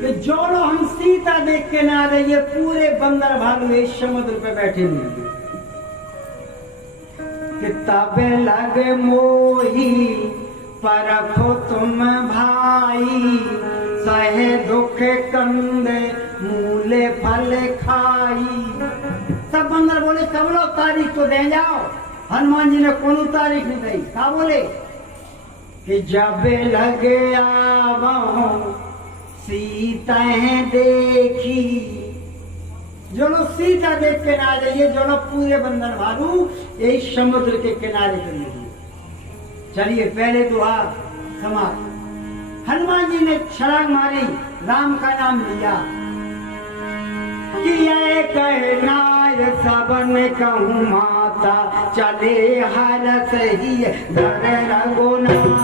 कि जो लोग हम सीता देख के ना रहे, ये पूरे बंदर भालू इस समुद्र पे बैठे नहीं। कि तब लगे मोही परखो तुम भाई, सहे दुख कंदे मूले फल खाई। सब बंदर बोले सब लोग तारीख तो दे जाओ। हनुमान जी ने कौन तारीख नहीं दी। क्या बोले कि जब लगे आवो सीता देखी। जो लोग सीता देख के ना जाइए, जो लोग पूरे बंदर भालू यही समुद्र के किनारे पर लगी। चलिए पहले दुआ समाप्त। हनुमान जी ने छलांग मारी, राम का नाम लिया कि ये कहनार सबन कहूँ माता, चले हर सही धर रघुनाथ।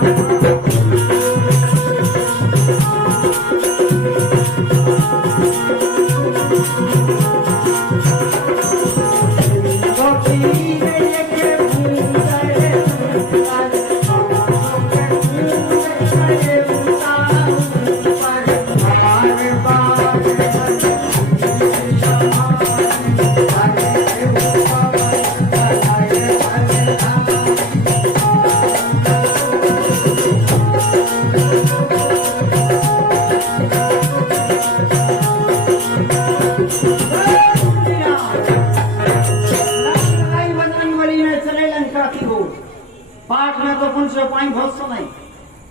पाठ में तो पुन से पाई बहुत समय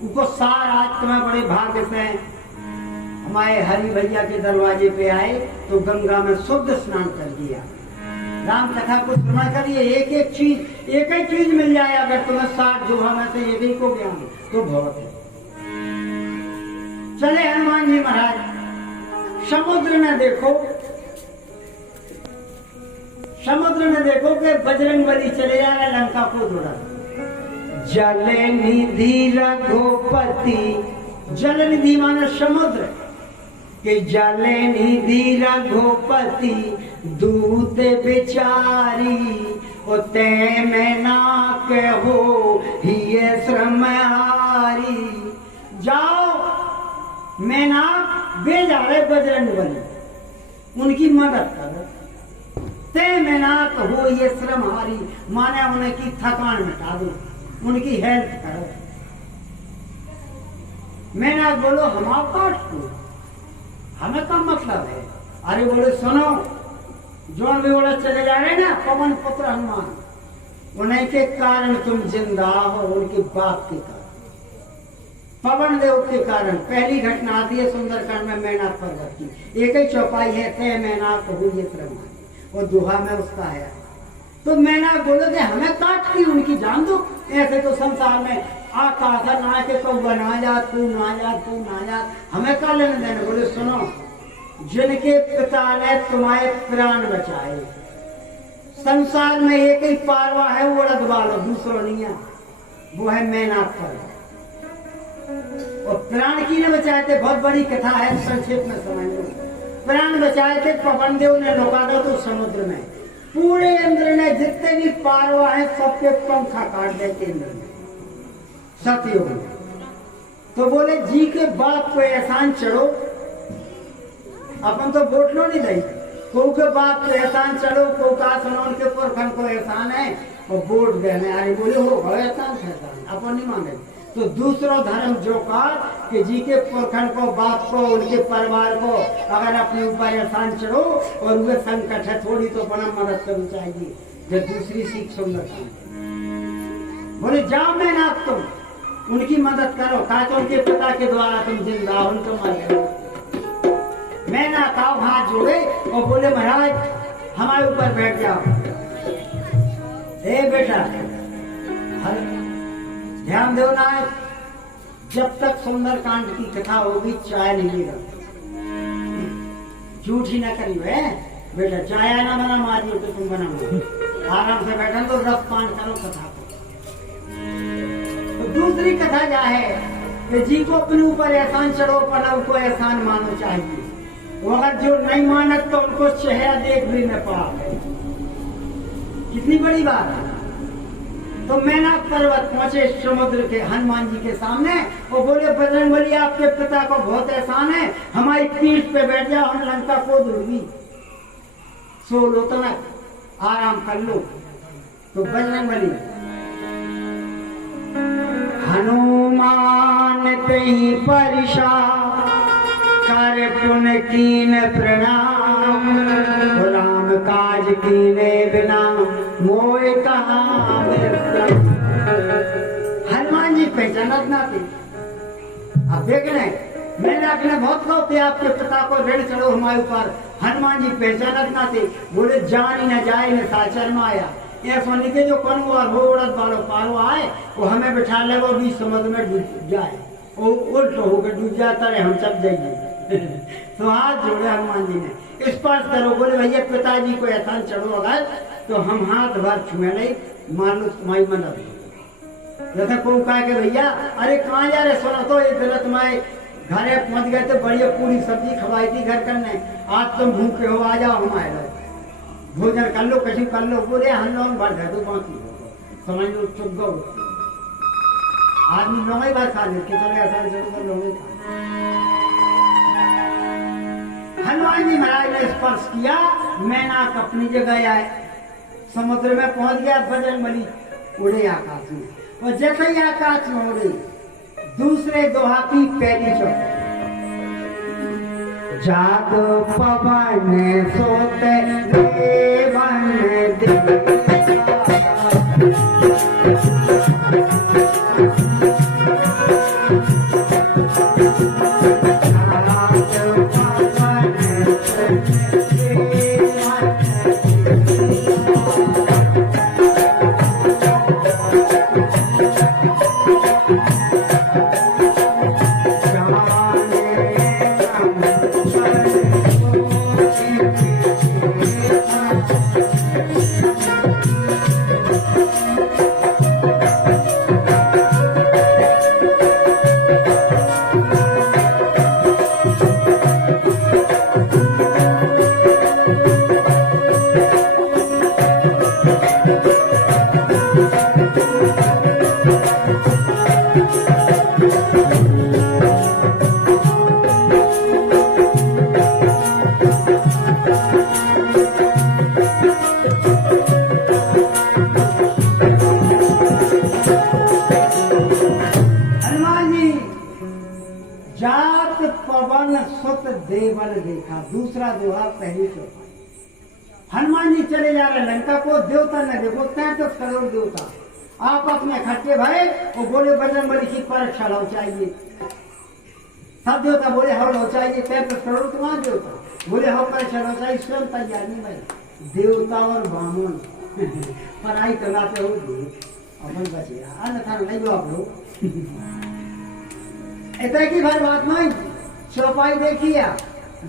उनको सार आज तुम्हें बड़े भाग्य से हमारे हरि भैया के दरवाजे पे आए तो गंगा में शुद्ध स्नान कर दिया। राम कथा को श्रवण करिए, एक एक चीज मिल जाए। अगर तुम्हें 60 जोहा में से एक ही को ज्ञान तो बहुत है। चले हनुमान जी महाराज समुद्र में देखो, समुद्र में देखो कि बजरंगबली चले जा रहे लंका को जोड़ा। जल निधि रघुपति, जल निधि माने समुद्र के जल निधि रघुपति, दूत बिचारी उते में ना कहो ये श्रम हारी। जाओ मैना वे जा रहे बजरंगबली, उनकी मदद करो। ते मैना कहो ये श्रम हारी माने उनकी थकान मिटा दो, उनकी हेल्प करो। मैंने बोलो हमारा पाठ को हमें कम मतलब है। अरे बोले सुनो, जो भी बोले चले जा रहे ना पवन पुत्र हनुमान, उन्हीं के कारण तुम जिंदा हो, उनके बाप के कारण, पवन देव के कारण। पहली घटना आती है सुंदरकांड में मैना पर्वत की, एक ही चौपाई है ते मैना कहू ये श्रम, और दुहा में उसका है। तो मैना बोलो कि हमें काट की उनकी जान दो। ऐसे तो संसार में आकाश ना के तो बना जा, तू ना जा, तू ना जा, हमें का लेने देने। बोले सुनो, जिनके पिता ने तुम्हारे प्राण बचाए, संसार में एक ही पारवा है वो रखवालो, दूसरा नहीं है, वो है मैना पर्वत। और प्राण की ने बचाए थे, बहुत बड़ी कथा है, संक्षेप में समझ लो। प्राण बचाए थे पवन देव ने, रोका दो तो समुद्र में पूरे इंद्र ने जितने भी पारवा है सबके पंखा काट देते इंद्र ने सतयुग में। तो बोले जी के बाप को एहसान चढ़ो, अपन तो बोटलो नहीं दई, को के बाप को एहसान चढ़ो, को का सुनो उनके पुरखन को एहसान है और वोट देने। अरे बोले हो एहसान अपन नहीं मांगे। तो दूसरा धर्म जो कहा कि जी के पुरखन को, बाप को, उनके परिवार को अगर अपने ऊपर एहसान चढ़ो और वे संकट है थोड़ी तो अपना मदद करनी चाहिए। जब दूसरी सीख सुंदर बोले जाओ मैं ना तुम उनकी मदद करो, कहा तो उनके पिता के द्वारा तुम जिंदा हो, उनको मर गए। मैं ना खाओ हाथ जोड़े और बोले महाराज हमारे ऊपर बैठ जाओ। ए बेटा ध्यान दो ना, जब तक सुंदरकांड की कथा होगी चाय नहीं लेगा, झूठ ही ना करियो है बेटा। चाय ना बना मारियो तो तुम बना, आराम से बैठा तो रस पान करो कथा को। तो दूसरी कथा क्या है कि जी को अपने ऊपर एहसान चढ़ो, पर उनको एहसान मानो चाहिए। वो अगर जो नहीं मानत तो उनको चेहरा देख भी न पा। कितनी बड़ी बात है। तो मैनाक पर्वत पहुंचे समुद्र के हनुमान जी के सामने और बोले बजरंगबली आपके पिता को बहुत एहसान है, हमारी पीठ पे बैठ जाओ, हम लंका को दूंगी, सो लो तनक आराम कर लो। तो बजरंगबली हनुमान तेहि परिशा कर पुन कीन प्रणाम, राम काज कीने बिना मोए कहाँ। हनुमान जी पहचानत ना थे। अब देख रहे मैंने अपने बहुत कहो कि आपके पिता को ऋण चढ़ो हमारे ऊपर, हनुमान जी पहचानत ना थे। बोले जान ही न जाए न साचर में आया, ऐसा नहीं के जो कौन और वो उड़द वालों पारो आए वो हमें बिठा ले, वो भी समुद्र में डूब जाए, वो उल्ट होकर डूब जाता है, हम सब जाइए। तो हाथ जोड़े हनुमान जी ने, स्पर्श करो। बोले भैया पिताजी को एहसान चढ़ो अगर तो हम हाथ भर छुए नहीं, मान लो तुम्हारी मदद। जैसा कोई कहा कि भैया अरे कहाँ जा रहे, सुना तो ये दिल तुम्हारे घर पहुंच गए तो बढ़िया पूरी सब्जी खवाई थी घर करने, आज तुम भूखे हो, आ जाओ हमारे लोग भोजन कर लो, कहीं कर लो। बोले हम लोग भर दे दो, बाकी समझ लो चुप गो। आदमी लोग ही बात खा ले कि चलो ऐसा जरूर लोग खा। हनुमान जी महाराज ने स्पर्श किया, मैनाक अपनी जगह आए, समुद्र में पहुंच गया। बजरंगबली उड़े आकाश में, और जैसे ही आकाश में उड़े दूसरे दोहा की पहली चौक, जादू पवन सोते देवन देवन देखा। दूसरा दोहा पहली चौपाई, हनुमान जी चले जा रहे लंका को, देवता न देखो 33 करोड़ देवता आपस में इकट्ठे भय और बोले बजरंगबली की परीक्षा लो चाहिए। सब देवता बोले हो लो चाहिए, 33 करोड़ तुम्हारे देवता बोले हो परीक्षा लो चाहिए, स्वयं तैयार नहीं भाई। देवता और ब्राह्मण पढ़ाई कराते हो अपन बचे, अन्यथा नहीं दो आप लोग। इतना की भर बात नहीं, चौपाई देखिए,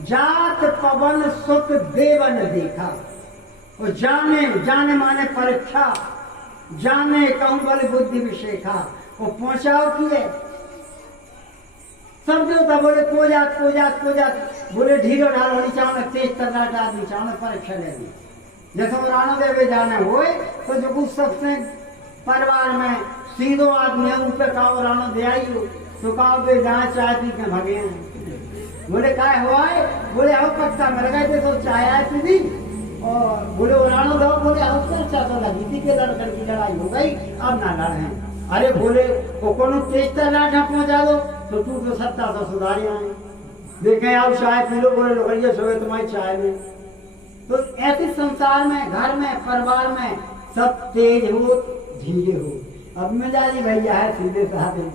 जात पवन सुत देवन देखा, और जाने जाने माने परीक्षा, जाने कौन बुद्धि विशेखा, वो पहुंचाओ किए। सब देवता बोले को जात को जात को जात, बोले ढीलो ढालो नीचा में तेज तर्राट आदमी चावल परीक्षा ले ली। जैसे वो राणा देवे जाने हुए तो जो कुछ सबसे परिवार में सीधो आदमी है ऊपर कहो राणा दे आई हो तो कहो बे जहाँ चाय पी के भगे हैं। बोले क्या हुआ है, बोले आओ पक्का मिल गए थे तो चाय आए पी, और बोले वो राणा दो, बोले आओ अच्छा तो लगी थी के लड़कर की लड़ाई हो गई, अब ना लड़े। अरे बोले वो कोनो तेज तर्राट पहुंचा दो तो तू तो 70 तो सुधारे आए, देखे आप चाय पी लो, बोले लोग सोए तुम्हारी चाय में। तो ऐसे संसार में घर में परिवार में सब तेज हो धीरे हो। अब मिजाजी भैया है सीधे साधे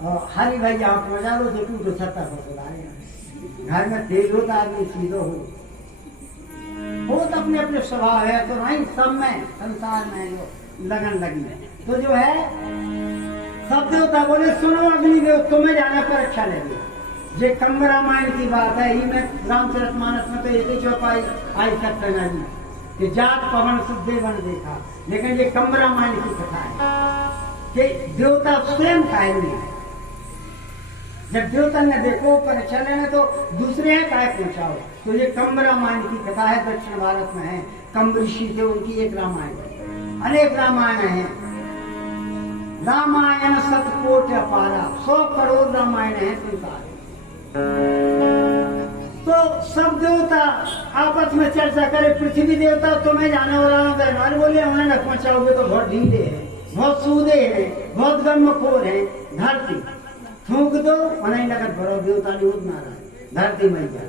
और हरी भैया आप मजा लो तो तू तो 70 तो सुधारे। घर में तेज होता आदमी सीधो हो तो अपने अपने स्वभाव है, तो नहीं सब में संसार में जो लगन लगी है। तो जो है सब देवता बोले सुनो अग्नि देव तुम्हें जाने पर अच्छा लगे। ये कंब रामायण की बात है, ही में रामचरितमानस में तो एक ही चौपाई आई सत्यना जी कि जात पवन सुत देवन देखा, लेकिन ये कंब रामायण की कथा है कि देवता स्वयं खाएंगे। जब देवता ने देखो परीक्षा लेने तो दूसरे है काय पहुंचाओ। तो ये कंब रामायण की कथा है, दक्षिण भारत में है, कंब ऋषि थे उनकी एक रामायण। अनेक रामायण हैं। रामायण शतकोट अपारा, 100 करोड़ रामायण है संसार। तो सब देवता आपस में चर्चा करे, पृथ्वी देवता तुम्हें जाने वाला दरबार बोले उन्हें न पहुंचाओगे तो बहुत ढीले है, बहुत सूदे हैं, बहुत गर्मखोर है। धरती थूक दो उन्हें लगत भरो, देवता ने उतना रहा धरती मैया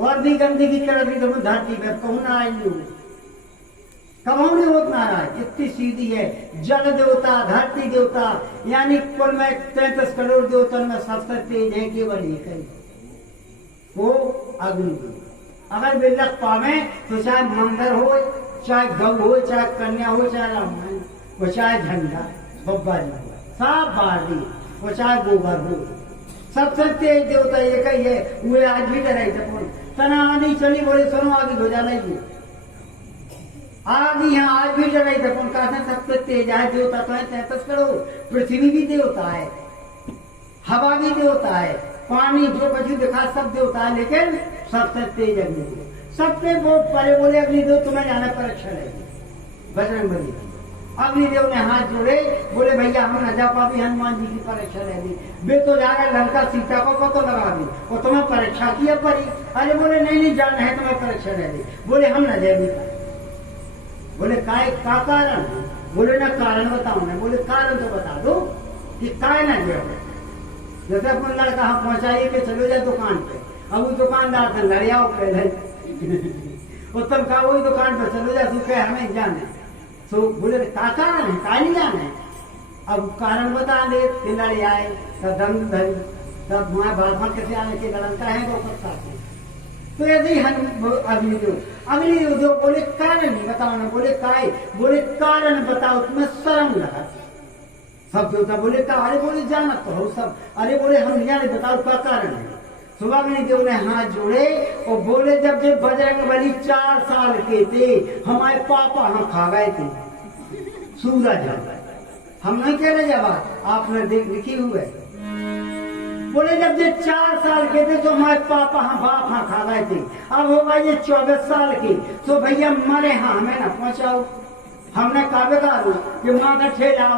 और भी गंदगी कर दी तो धरती में कहूँ नारायण नहीं हुई, कभी नहीं होत नारायण। इतनी सीधी है। जल देवता, धरती देवता, यानी कुल में 33 करोड़ देवता में सबसे तेज है केवल एक है, वो अग्निदेव। अगर वे लग पावे तो चाहे मंदिर हो, चाहे गौ हो, चाहे कन्या हो, चाहे रामायण वो, चाहे झंडा बब्बा जी हो, सब बार दी वो, चाहे गोबर हो, सबसे तेज देवता एक ही है। वे आज भी डराई थे तना आदि चली बोले सुनो आगे हो जाना ही आदि यहाँ आज भी डराई थे कहा सबसे तेज है देवता तो है 33 करोड़। पृथ्वी भी देवता है, हवा भी देवता है, पानी जो कुछ दिखा सब देवता है, लेकिन सबसे तेज अग्निदेव। सबसे बहुत परे बोले अग्निदेव तुम्हें जाना परीक्षा रहेगी। बजरंगबली अग्निदेव ने हाथ जोड़े, बोले भैया हम न जा पाबी, हनुमान जी की परीक्षा रहेगी। वे तो जाकर लंका सीता को पता लगा दी और तुम्हें परीक्षा किया परी। अरे बोले नहीं जाना है, तुम्हें परीक्षा रहेगी। बोले हम न जाएंगे। बोले काय का कारण? बोले ना कारण बताओ ना। बोले कारण तो बता दो कि काय ना जाओ। जैसे अपन लड़का हम पहुंचाइए कि चलो जाए दुकान पे, अब वो दुकानदार से लड़े आओ पहले और तुम कहा वही दुकान पे चलो जाए, तू कहे हमें जाने। तो बोले का कारण है, का नहीं जाने। अब कारण बता दे कि लड़े आए तब दंड धरी, तब वहां बालफा कैसे आने के लड़का है वो करता है। तो यदि हम अग्निदेव जो बोले कारण नहीं बताओ ना। बोले काय? बोले कारण बताओ, तुम्हें शर्म लगा। सब देवता बोले का? अरे बोले जाना तो हो सब। अरे बोले हम नहीं जाने, बताओ क्या कारण है। अग्निदेव ने हाथ जोड़े और बोले जब जब बजरंगबली 4 साल के थे हमारे पापा हम खा गए थे सूरज। हम नहीं कह रहे जब आपने लिखी हुए। बोले जब ये 4 साल के थे तो हमारे पापा हम बाप हाँ खा गए थे। अब होगा ये 24 साल के, तो भैया मरे हाँ हमें ना पहुंचाओ। हमने कहा बता दो कि माँ का ठेला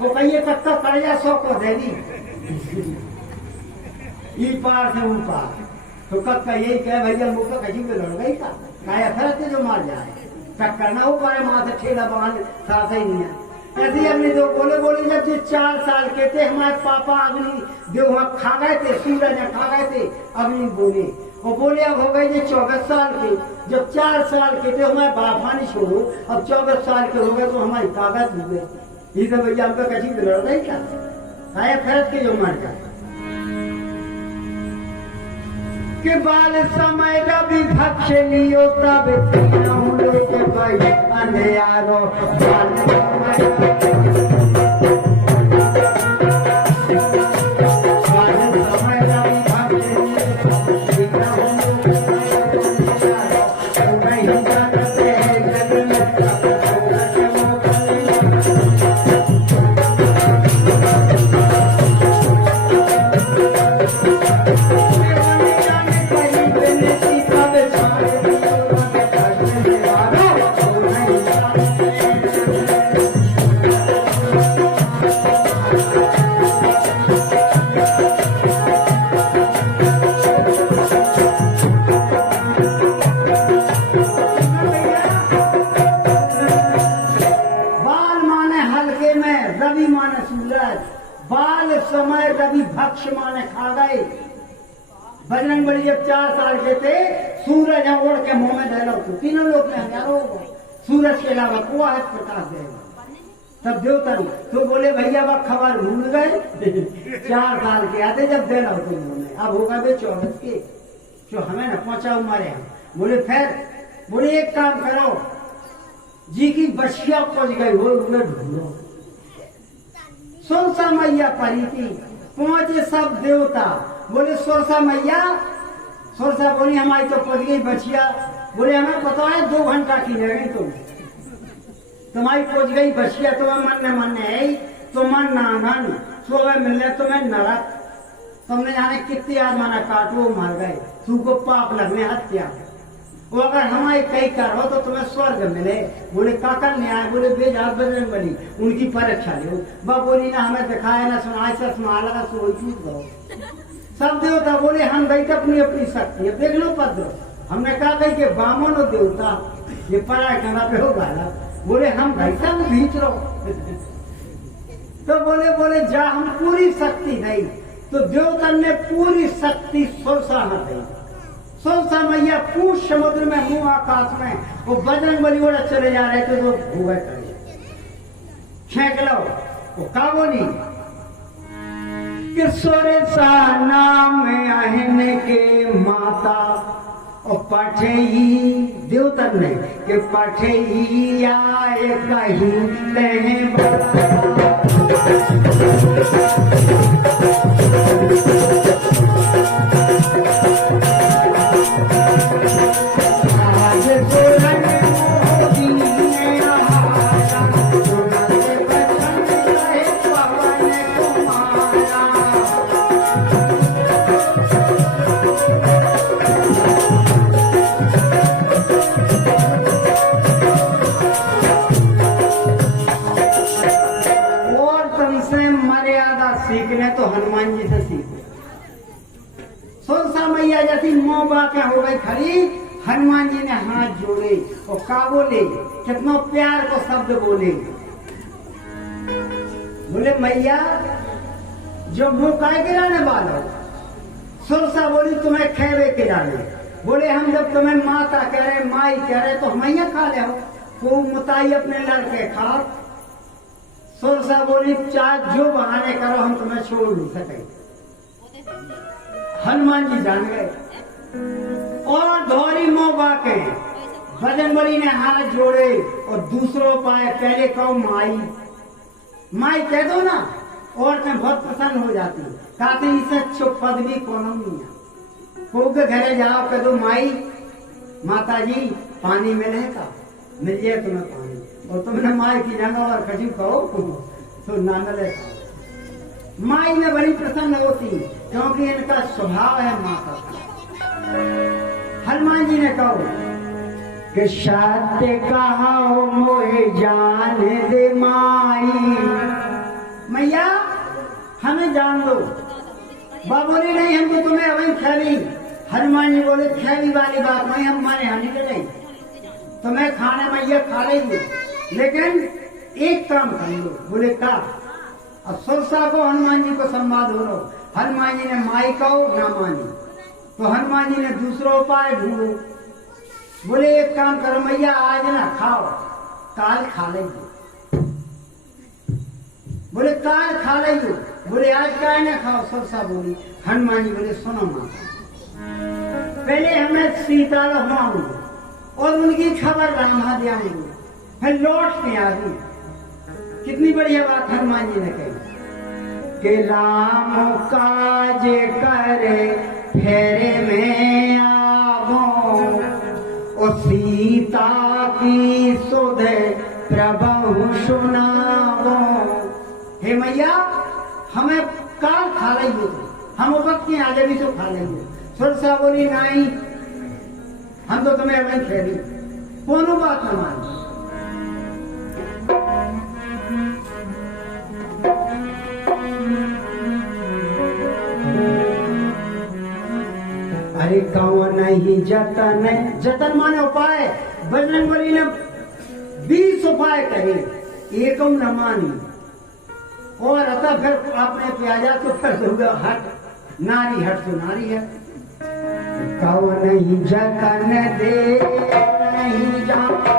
वो कहिए कत्ता पड़ जा 100 को दे दी ई पार से उन पार। तो कब यही कहे भैया मुँह का कहीं पे लड़ गई था काया फरते जो मार जाए टक्कर ना हो पाए, माँ से ठेला बांध साथ ही नहीं है। ऐसे अग्निदेव बोले जब ये 4 साल के थे हमारे पापा अग्निदेव वहां खा गए थे, सूरज खा गए थे। अग्नि बोले और बोले अब हो गए ये 24 साल के। जब 4 साल के थे हमारे बापानी छोड़ो, अब 24 साल के हो गए तो हमारी ताकत हो गई। ये तो भैया हमका कहीं पे लड़ गई क्या काया फरत के जो मार जाए कि बाल समय रवि भक्ष लियो तब तीनों लोग गए अंधियारो बाल समय रवि भक्ष समय रवि भक्ष माने खा गए। बजरंगबली जब 4 साल के थे सूरज ओढ़ के मुंह में दे लो तो तीनों लोग में हजारों सूरज के अलावा कुआ है प्रकाश देगा। तब देवता तो बोले भैया वह खबर भूल गए 4 साल के आते जब दे लो तो उन्होंने अब होगा वे 24 के जो हमें न पहुंचाओ मारे हम। बोले फिर बोले एक काम करो जी की बछिया पहुंच गई हो उन्हें ढूंढो। सोरसा मैया परी थी, पहुंचे सब देवता। बोले सोरसा मैया, सोरसा बोली हमारी तो पहुंच गई बछिया। बोले हमें पता है 2 घंटा की लगेगी तुम्हारी पहुंच गई बछिया। तुम्हें मन है तो मन नानन सुबह मिलने तुम्हें नरक। तुमने जाने कितनी आदमाना काटो मर गए, तू को पाप लगने हत्या। वो अगर हमारी कई करो तो तुम्हें स्वर्ग मिले। बोले काकर ने आए, बोले बेजात बजरंग बली उनकी परीक्षा लो। बा बोली ना हमें दिखाया ना सुनाया, से सुना लगा सो वही चूक गो। सब देवता बोले हम गई तो अपनी अपनी शक्ति है, देख लो पत्र। हमने कहा गई कि बामन और देवता ये पढ़ा कहना पे हो गाला। बोले हम गई सब भीच रहो। तो बोले जा हम पूरी शक्ति नहीं। तो देवता ने पूरी शक्ति सोलसा न दी। सोलसा मैया पूछ समुद्र में मुंह आकाश में, वो बजरंग बली ओर चले जा रहे थे तो भूवे करे छेक लो। वो का बोली कि सोरेसा नाम अहन के माता और पठे देवतन ने कि पठे आए कहीं लहे सीखने तो हनुमान जी से सीखे। सोलसा मैया जैसी मोबा क्या हो गई खड़ी, हनुमान जी ने हाथ जोड़े और का बोले, कितना प्यार को शब्द बोले। बोले मैया जो मुंह काय गिराने वाला। सोलसा बोली तुम्हें खेवे खिलाने। बोले हम जब तुम्हें माता कह रहे माई कह रहे तो मैया खा ले हो, खूब मुताई अपने लड़के खा। सोलसा बोली चाहे जो बहाने करो हम तुम्हें छोड़ नहीं सके। हनुमान जी जान गए और धौरी मोबा के बजरंग बली ने हाथ जोड़े और दूसरों पाए। पहले कहो माई माई कह दो ना, औरतें बहुत प्रसन्न हो जाती। कहते इसे चुप पद भी कौन नहीं है। खूब के घरे जाओ कह दो माई माता जी पानी मिले का, मिल जाए तुम्हें पानी। और तुमने माई की जगह और खजू कहो तो नांगले खाओ। माई में बड़ी प्रसन्न होती क्योंकि इनका स्वभाव है माता का। हनुमान जी ने कहो कि सत्य कहो मोहे जान दे माई। मैया हमें जान दो। बाबोली नहीं हमको तुम्हें अभी खेली। हनुमान जी बोले खेली वाली बात नहीं, हम माने हानि के नहीं। तुम्हें खाने मैया खा लेंगे लेकिन एक काम कर लो। बोले का? अब सोलसा को हनुमान जी को संवाद हो रहा। हनुमान जी ने माई कहो ना मानी तो हनुमान जी ने दूसरा उपाय ढूंढो। बोले एक काम करो मैया आज ना खाओ, काल खा लेंगे। बोले काल खा लेंगे। बोले आज काय ना खाओ। सोलसा बोली। हनुमान जी बोले सुनो माता, पहले हमें सीता रखवाऊंगी और उनकी खबर रामा दियाऊंगी, फिर लौट के आ गई। कितनी बढ़िया बात हनुमान जी ने कही कि राम काज करे फेरे में आवो और सीता की सुध प्रभु सुनावो। हे मैया हमें काल खा लेंगे, हम वक्त के आगे भी तो खा लेंगे। सोलसा बोली नहीं, हम तो तुम्हें अभी खेली कोनो बात न मान। अरे कौन नहीं जतन, जतन माने उपाय। बजरंग बली ने 20 उपाय कहे, एकम न मानी। और अतः फिर आपने प्याजा तो फिर हट नारी हट तो नारी है। कौन नहीं जतन दे नहीं जाना,